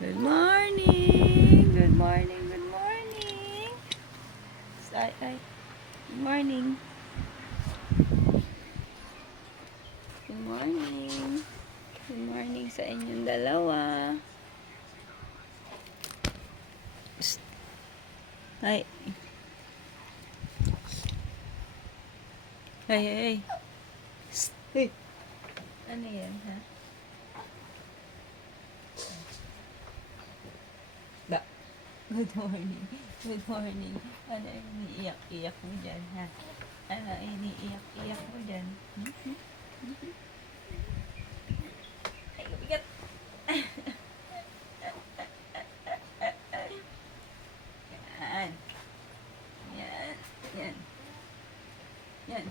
Good morning! Good morning! Good morning! Ay. Good morning! Good morning! Good morning sa inyong dalawa. Psst. Ay. Ay. Psst. Hey. Ano yan, ha? Ba. Good morning. Good morning. Ano iniiyak-iyak mo dyan, ha? Ano iniiyak-iyak mo dyan? Ay, bigat. Yan. Yan. Yan. Yan. Yan.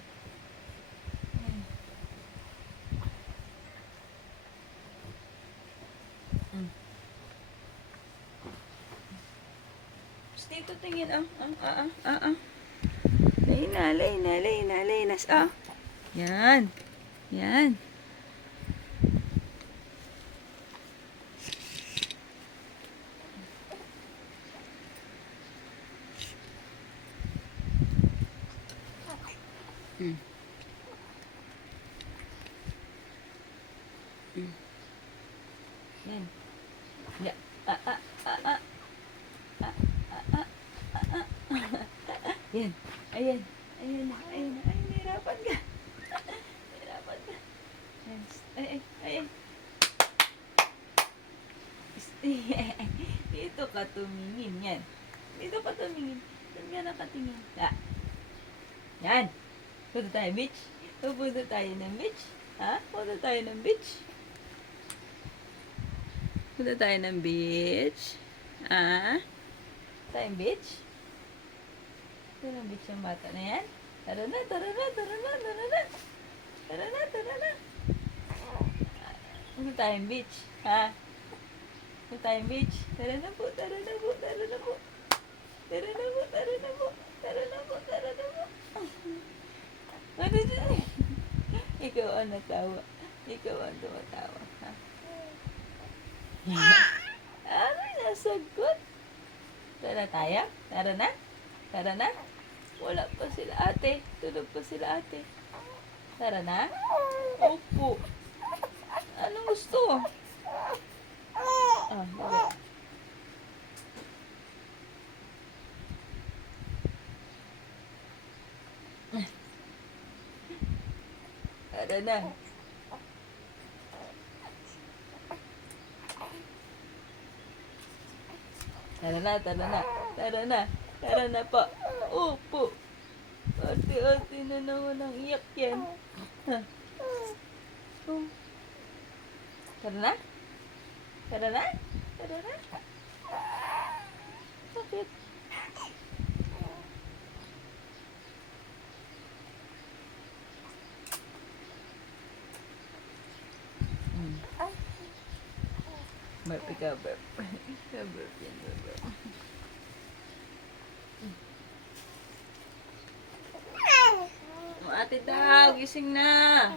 Dito tingin, Laynas, Yan. Yan. Mm. Mm. Yan. Ya. Yan. Ayan. Nahirapan ka. Nahirapan ka. Yan. Ay. Dito ka tumingin. Yan. Dito ka tumingin. Saan ka nakatingin? Yan. Punta tayo beach. Punta tayo ng beach. Ha? Punta tayo ng beach. Punta tayo ng beach. Tayong beach. Ito ng beach yung bata na yan. Tara na. Punta tayong beach. Ha? Punta tayong beach. Tara na po. Ano dyan? Ikaw ang natawa. Ikaw ang tumatawa. Ha? Ay, nasagot. Tara tayo? Tara na? Wala pa sila ate. Tulog pa sila ate. Tara na? Opo. Anong gusto? Bakit? Tara na. Tara na pa. Opo. Ate na naman ang iyak yan. Tara na? Bakit? Burp yan, burp. Ate daw, gising na.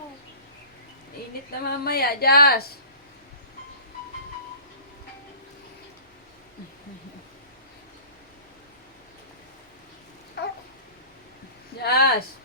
Init na mamaya, Jas. Jas.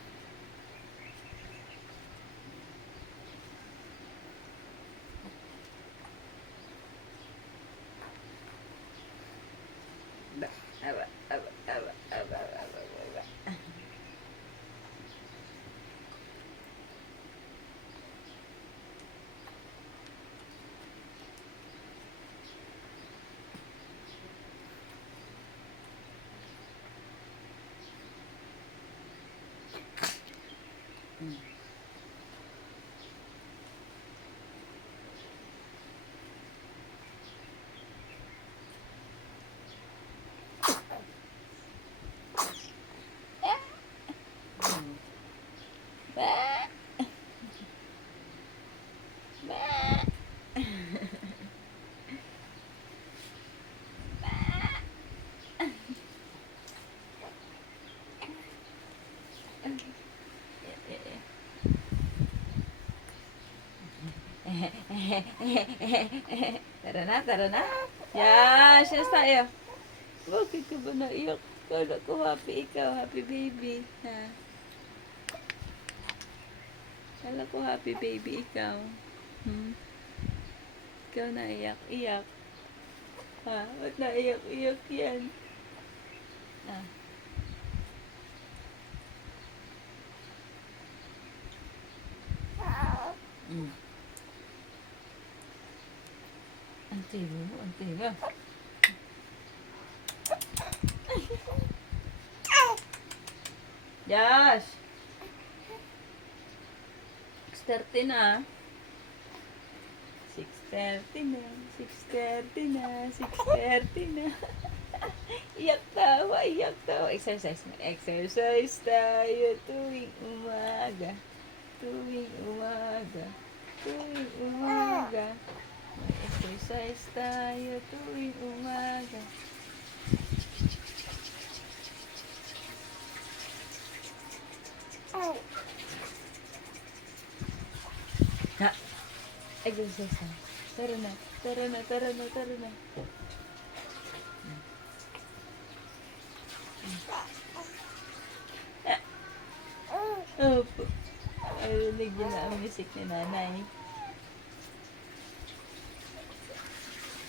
Tara Tara na, tara na. Yes, yes tayo. Bakit ka ba naiyak? Kala ko happy ikaw, happy baby. Ha? Kala ko happy baby ikaw. Hmm? Ikaw naiyak-iyak. Ha? Ba't naiyak-iyak yan? Ah. Mm. Antay mo, antay mo. Josh! 6:30 na. 6:30 na. 6:30 na. 6:30 na. Iyak tawa, iyak tawa. Exercise na. Exercise tayo tuwing umaga. Tuwing umaga. Tuwing umaga. Exercise tayo tuwing umaga. Ha? Exercise na. Tara na. Tara na, tara na, tara na. Opo. Arinig niyo na ang music ni nanay.